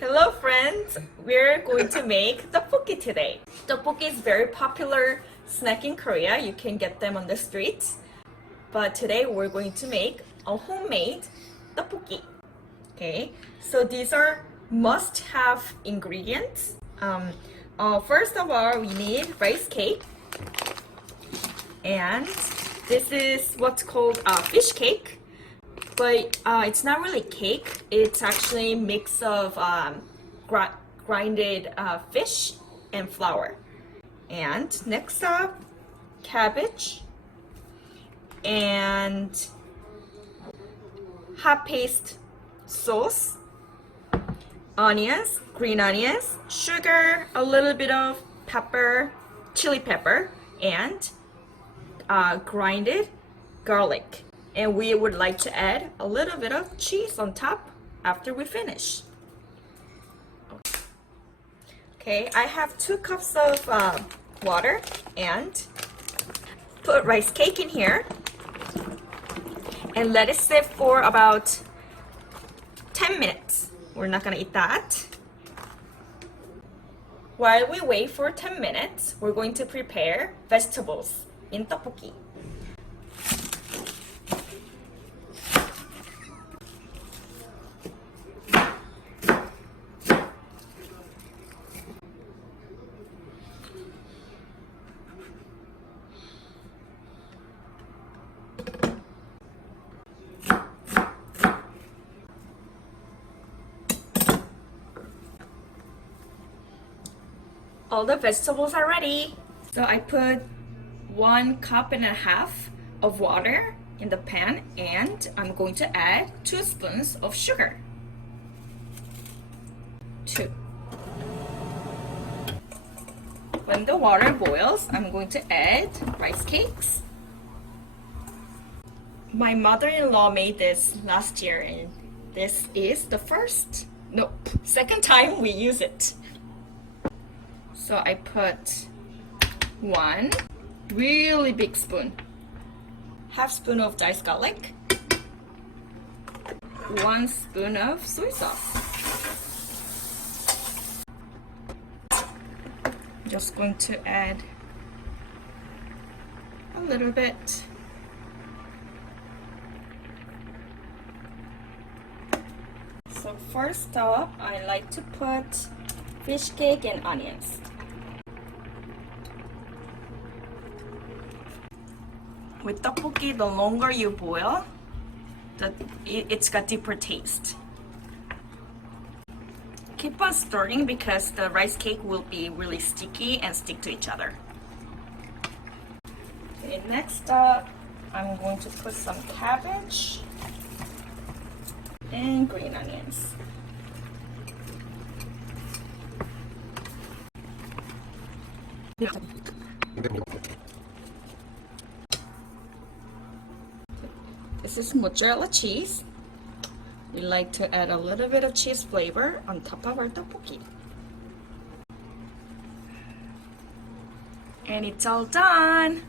Hello friends! We're going to make tteokbokki today. Tteokbokki is very popular snack in Korea. You can get them on the streets. But today we're going to make a homemade tteokbokki. Okay, so these are must-have ingredients. First of all, we need rice cake. And this is what's called fish cake. But it's not really cake. It's actually a mix of grinded fish and flour. And next up, cabbage and hot paste sauce, onions, green onions, sugar, a little bit of pepper, chili pepper, and grinded garlic. And we would like to add a little bit of cheese on top after we finish. Okay, I have 2 cups of water and put rice cake in here and let it sit for about 10 minutes. We're not gonna eat that. While we wait for 10 minutes, we're going to prepare vegetables in tteokbokki. All the vegetables are ready. So I put 1.5 cups of water in the pan and I'm going to add 2 spoons of sugar. 2. When the water boils, I'm going to add rice cakes. My mother-in-law made this last year and this is the second time we use it. So I put 1 really big spoon, half spoon of diced garlic, 1 spoon of soy sauce. Just going to add a little bit. So first up, I like to put fish cake and onions. With tteokbokki, the longer you boil, it's got deeper taste. Keep on stirring because the rice cake will be really sticky and stick to each other. Okay, next up, I'm going to put some cabbage and green onions. This is mozzarella cheese. We like to add a little bit of cheese flavor on top of our tteokbokki. And it's all done!